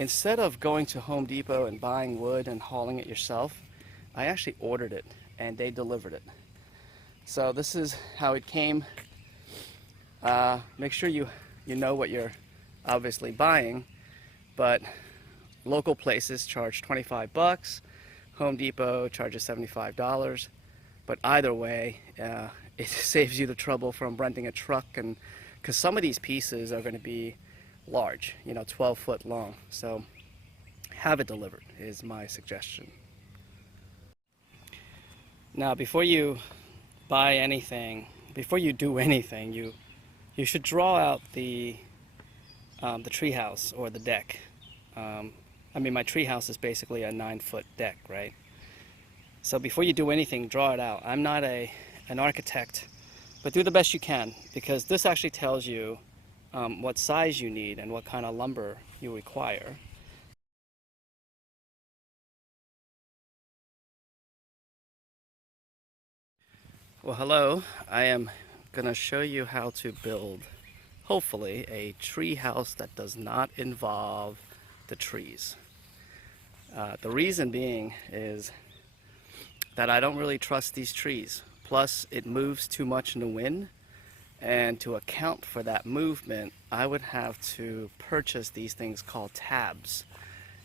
instead of going to Home Depot and buying wood and hauling it yourself, I actually ordered it and they delivered it. So this is how it came. Make sure you know what you're obviously buying, but local places charge 25 bucks. Home Depot charges $75. But either way, it saves you the trouble from renting a truck, and because some of these pieces are going to be large, 12 foot long. So have it delivered is my suggestion. Now, before you buy anything, before you do anything, you should draw out the treehouse or the deck. I mean, my treehouse is basically a 9-foot deck, right? So before you do anything, draw it out. I'm not an architect, but do the best you can, because this actually tells you what size you need and what kind of lumber you require. Well, hello. I am going to show you how to build, hopefully, a tree house that does not involve the trees. The reason being is that I don't really trust these trees. Plus, it moves too much in the wind, and to account for that movement, I would have to purchase these things called tabs,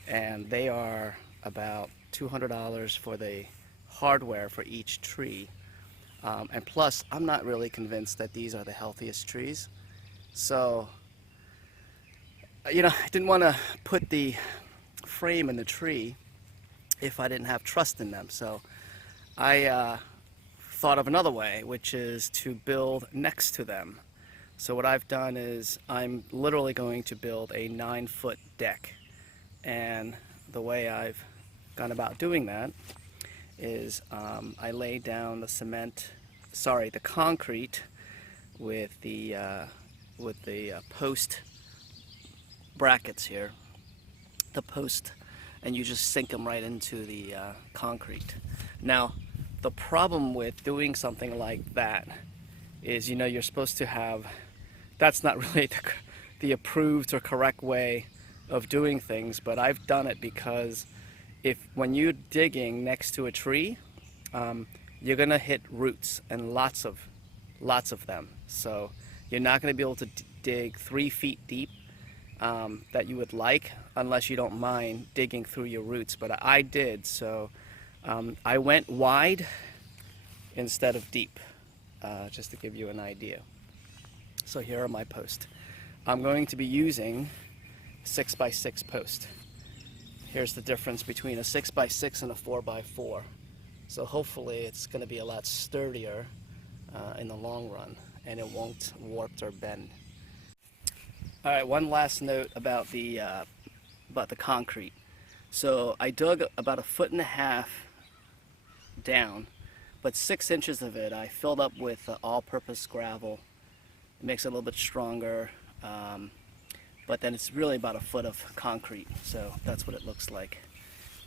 and they are about $200 for the hardware for each tree. And plus, I'm not really convinced that these are the healthiest trees. So, I didn't want to put the frame in the tree if I didn't have trust in them. So I thought of another way, which is to build next to them. So what I've done is I'm literally going to build a 9-foot deck. And the way I've gone about doing that is I laid down the concrete with the post brackets here, the post, and you just sink them right into the concrete. Now, the problem with doing something like that is, you're supposed to have, that's not really the approved or correct way of doing things, but I've done it because when you're digging next to a tree, you're gonna hit roots, and lots of them. So you're not gonna be able to dig 3 feet deep that you would like, unless you don't mind digging through your roots. But I did, so I went wide instead of deep, just to give you an idea. So here are my posts. I'm going to be using 6x6 post. Here's the difference between a 6x6 and a 4x4. So hopefully it's going to be a lot sturdier in the long run, and it won't warp or bend. All right, one last note about the concrete. So I dug about 1.5 feet down, but 6 inches of it I filled up with all-purpose gravel. It makes it a little bit stronger, but then it's really about 1 foot of concrete. So that's what it looks like.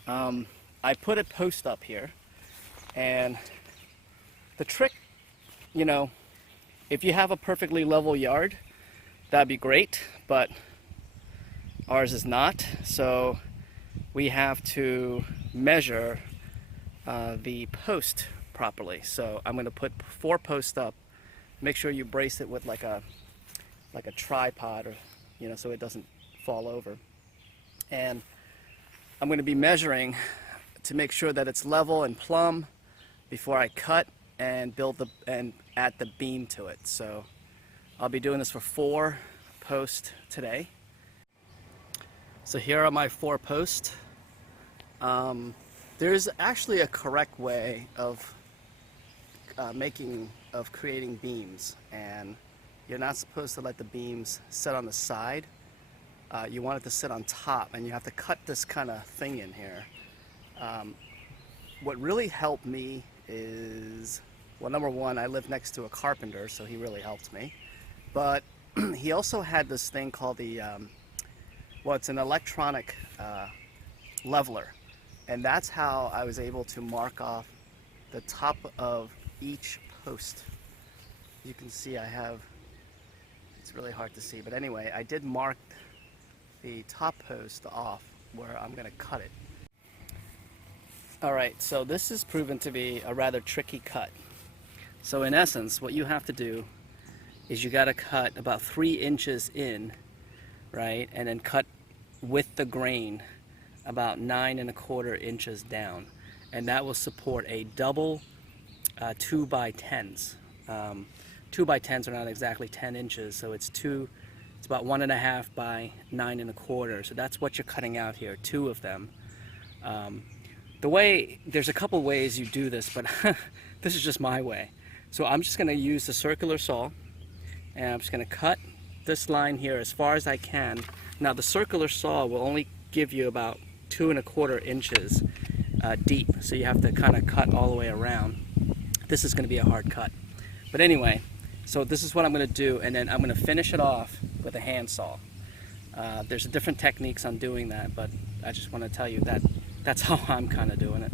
I put a post up here, and the trick, if you have a perfectly level yard, that'd be great, but ours is not. So we have to measure the post properly. So I'm going to put 4 posts up. Make sure you brace it with like a tripod, or so it doesn't fall over. And I'm going to be measuring to make sure that it's level and plumb before I cut and and add the beam to it. So I'll be doing this for 4 posts today. So here are my 4 posts. There's actually a correct way of creating beams, and you're not supposed to let the beams sit on the side. You want it to sit on top, and you have to cut this kind of thing in here. What really helped me is, well, number one, I live next to a carpenter, so he really helped me. But he also had this thing called it's an electronic leveler. And that's how I was able to mark off the top of each post. You can see it's really hard to see, but anyway, I did mark the top post off where I'm going to cut it. Alright, so this has proven to be a rather tricky cut. So in essence, what you have to do is you got to cut about 3 inches in, right, and then cut with the grain about 9¼ inches down, and that will support a double 2x10s. 2x10s are not exactly 10 inches, so it's about 1.5 by 9¼ so that's what you're cutting out here, 2 of them. There's a couple ways you do this, but this is just my way. So I'm just going to use the circular saw, and I'm just going to cut this line here as far as I can. Now the circular saw will only give you about 2¼ inches deep, so you have to kind of cut all the way around. This is going to be a hard cut. But anyway, so this is what I'm going to do, and then I'm going to finish it off with a hand saw. There's different techniques on doing that, but I just want to tell you that that's how I'm kind of doing it.